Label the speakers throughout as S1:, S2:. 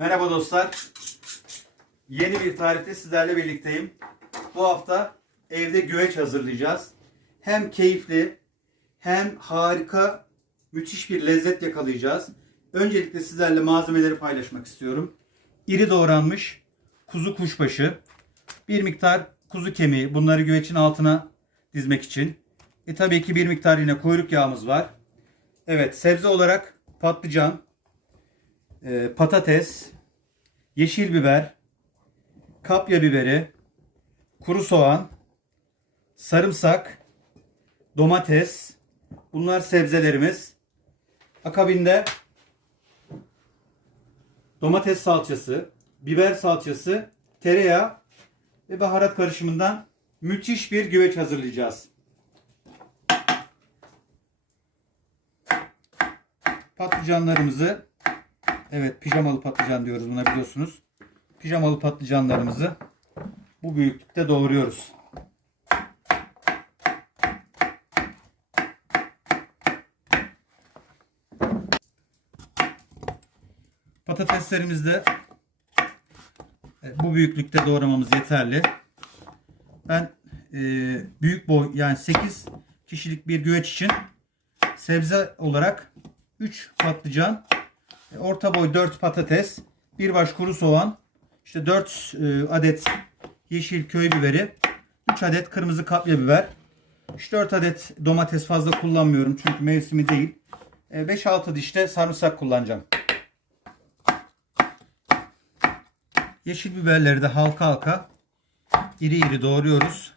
S1: Merhaba dostlar. Yeni bir tarifte sizlerle birlikteyim. Bu hafta evde güveç hazırlayacağız. Hem keyifli hem harika, müthiş bir lezzet yakalayacağız. Öncelikle sizlerle malzemeleri paylaşmak istiyorum. İri doğranmış kuzu kuşbaşı, bir miktar kuzu kemiği, bunları güvecin altına dizmek için. E tabii ki bir miktar yine kuyruk yağımız var. Evet, sebze olarak patlıcan, e, patates, yeşil biber, kapya biberi, kuru soğan, sarımsak, domates. Bunlar sebzelerimiz. Akabinde domates salçası, biber salçası, tereyağı ve baharat karışımından müthiş bir güveç hazırlayacağız. Patlıcanlarımızı evet pijamalı patlıcan diyoruz buna biliyorsunuz. Pijamalı patlıcanlarımızı bu büyüklükte doğruyoruz. Patateslerimizi de bu büyüklükte doğramamız yeterli. Ben e, büyük boy yani 8 kişilik bir güveç için sebze olarak 3 patlıcan, orta boy 4 patates, bir baş kuru soğan, işte 4 e, adet yeşil köy biberi, 3 adet kırmızı kapya biber, 3-4 adet domates fazla kullanmıyorum çünkü mevsimi değil. 5-6 diş de sarımsak kullanacağım. Yeşil biberleri de halka halka iri iri doğruyoruz.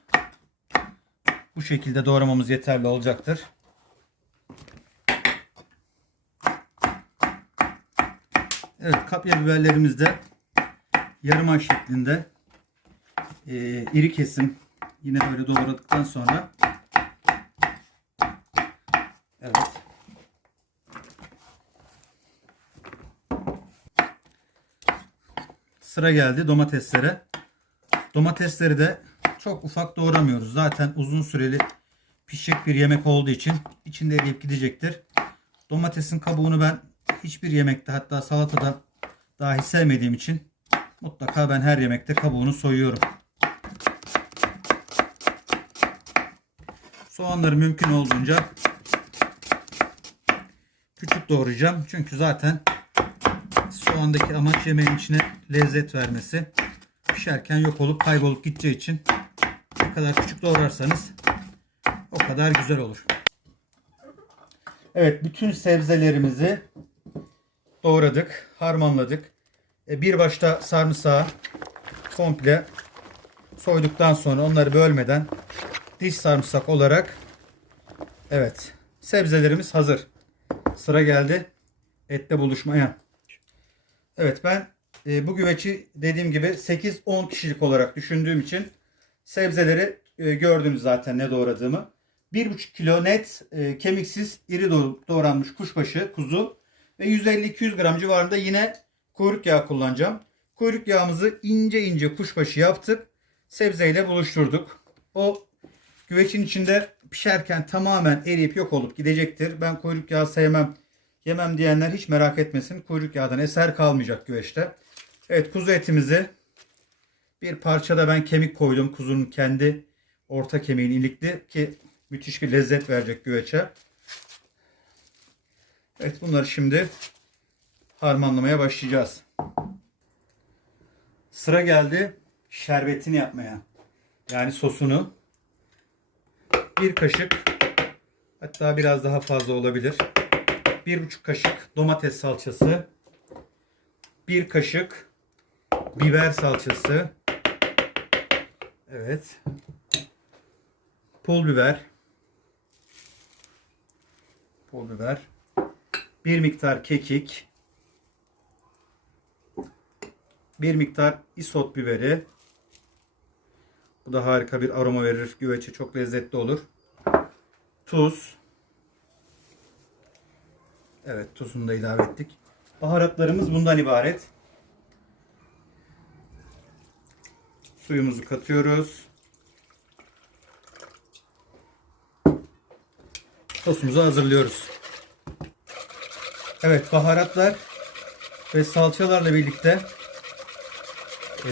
S1: Bu şekilde doğramamız yeterli olacaktır. Evet kapya biberlerimiz de yarım ay şeklinde e, iri kesim. Yine böyle doğradıktan sonra. Evet. Sıra geldi domateslere. Domatesleri de çok ufak doğramıyoruz. Zaten uzun süreli pişecek bir yemek olduğu için içinde eriyip gidecektir. Domatesin kabuğunu ben hiçbir yemekte hatta salatada dahi sevmediğim için mutlaka ben her yemekte kabuğunu soyuyorum. Soğanları mümkün olduğunca küçük doğrayacağım. Çünkü zaten soğandaki amaç yemeğin içine lezzet vermesi. Pişerken yok olup kaybolup gideceği için ne kadar küçük doğrarsanız o kadar güzel olur. Evet bütün sebzelerimizi doğradık, harmanladık. E, bir başta sarımsağı komple soyduktan sonra onları bölmeden diş sarımsak olarak evet sebzelerimiz hazır. Sıra geldi etle buluşmaya. Evet ben e, bu güveci dediğim gibi 8-10 kişilik olarak düşündüğüm için sebzeleri e, gördünüz zaten ne doğradığımı. 1,5 kilo net e, kemiksiz iri doğranmış kuşbaşı kuzu ve 150-200 gram civarında yine kuyruk yağı kullanacağım. Kuyruk yağımızı ince ince kuşbaşı yaptık. Sebzeyle buluşturduk. O güvecin içinde pişerken tamamen eriyip yok olup gidecektir. Ben kuyruk yağı sevmem, yemem diyenler hiç merak etmesin. Kuyruk yağdan eser kalmayacak güveçte. Evet kuzu etimizi bir parçada ben kemik koydum. Kuzunun kendi orta kemiğin ilikli ki müthiş bir lezzet verecek güveçe. Evet bunları şimdi harmanlamaya başlayacağız. Sıra geldi şerbetini yapmaya. Yani sosunu. Bir kaşık hatta biraz daha fazla olabilir. Bir buçuk kaşık domates salçası. Bir kaşık biber salçası. Evet. Pul biber. Pul biber. Bir miktar kekik. Bir miktar isot biberi. Bu da harika bir aroma verir. Güveçe çok lezzetli olur. Tuz. Evet tuzunu da ilave ettik. Baharatlarımız bundan ibaret. Suyumuzu katıyoruz. Sosumuzu hazırlıyoruz. Evet baharatlar ve salçalarla birlikte e,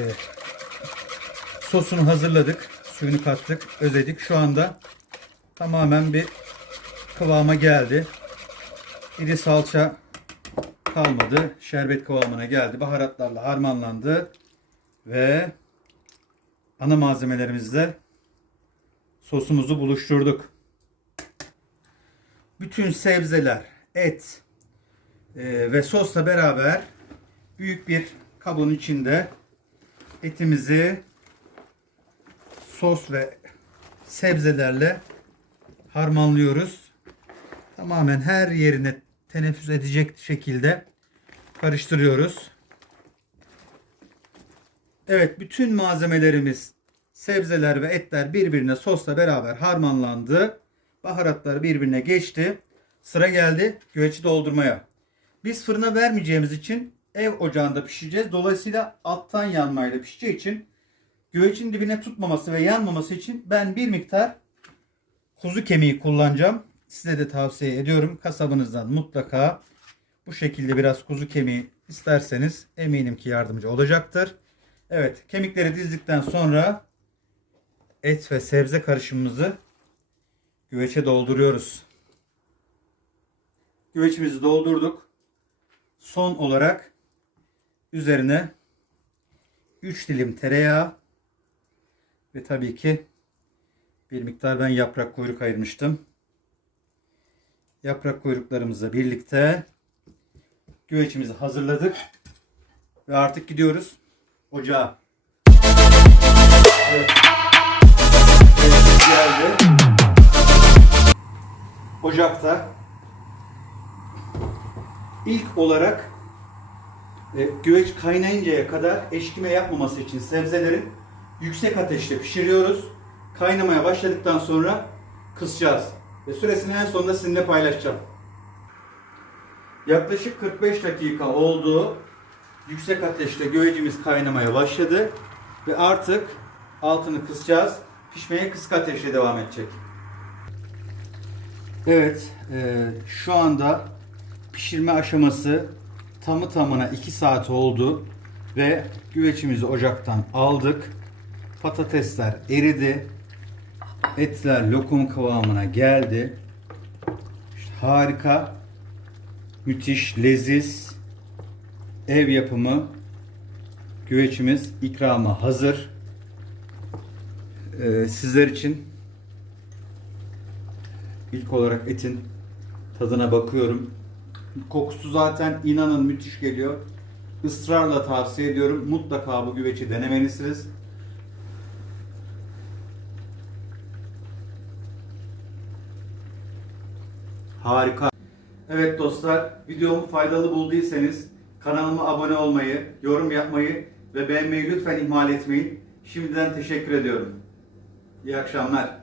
S1: sosunu hazırladık. Suyunu kattık, özledik. Şu anda tamamen bir kıvama geldi. İri salça kalmadı. Şerbet kıvamına geldi. Baharatlarla harmanlandı. Ve ana malzemelerimizle sosumuzu buluşturduk. Bütün sebzeler, et e, ve sosla beraber büyük bir kabın içinde etimizi sos ve sebzelerle harmanlıyoruz. Tamamen her yerine teneffüs edecek şekilde karıştırıyoruz. Evet bütün malzemelerimiz sebzeler ve etler birbirine sosla beraber harmanlandı. Baharatlar birbirine geçti. Sıra geldi güveci doldurmaya. Biz fırına vermeyeceğimiz için ev ocağında pişireceğiz. Dolayısıyla alttan yanmayla pişeceği için güvecin dibine tutmaması ve yanmaması için ben bir miktar kuzu kemiği kullanacağım. Size de tavsiye ediyorum. Kasabınızdan mutlaka bu şekilde biraz kuzu kemiği isterseniz eminim ki yardımcı olacaktır. Evet kemikleri dizdikten sonra et ve sebze karışımımızı güveçe dolduruyoruz. Güveçimizi doldurduk. Son olarak üzerine 3 dilim tereyağı ve tabii ki bir miktar ben yaprak kuyruk ayırmıştım. Yaprak kuyruklarımızla birlikte güveçimizi hazırladık. Ve artık gidiyoruz ocağa. Evet. Evet. Ocakta ilk olarak e, güveç kaynayıncaya kadar eşkime yapmaması için sebzelerin yüksek ateşte pişiriyoruz. Kaynamaya başladıktan sonra kısacağız. Ve süresini en sonunda sizinle paylaşacağım. Yaklaşık 45 dakika oldu. Yüksek ateşte güvecimiz kaynamaya başladı. Ve artık altını kısacağız. Pişmeye kısık ateşte devam edecek. Evet, e, şu anda pişirme aşaması tamı tamına 2 saat oldu ve güveçimizi ocaktan aldık. Patatesler eridi. Etler lokum kıvamına geldi. İşte harika, müthiş, leziz, ev yapımı güveçimiz ikrama hazır. Ee, sizler için ilk olarak etin tadına bakıyorum. Kokusu zaten inanın müthiş geliyor. Israrla tavsiye ediyorum. Mutlaka bu güveci denemelisiniz. Harika. Evet dostlar, videomu faydalı bulduysanız kanalıma abone olmayı, yorum yapmayı ve beğenmeyi lütfen ihmal etmeyin. Şimdiden teşekkür ediyorum. İyi akşamlar.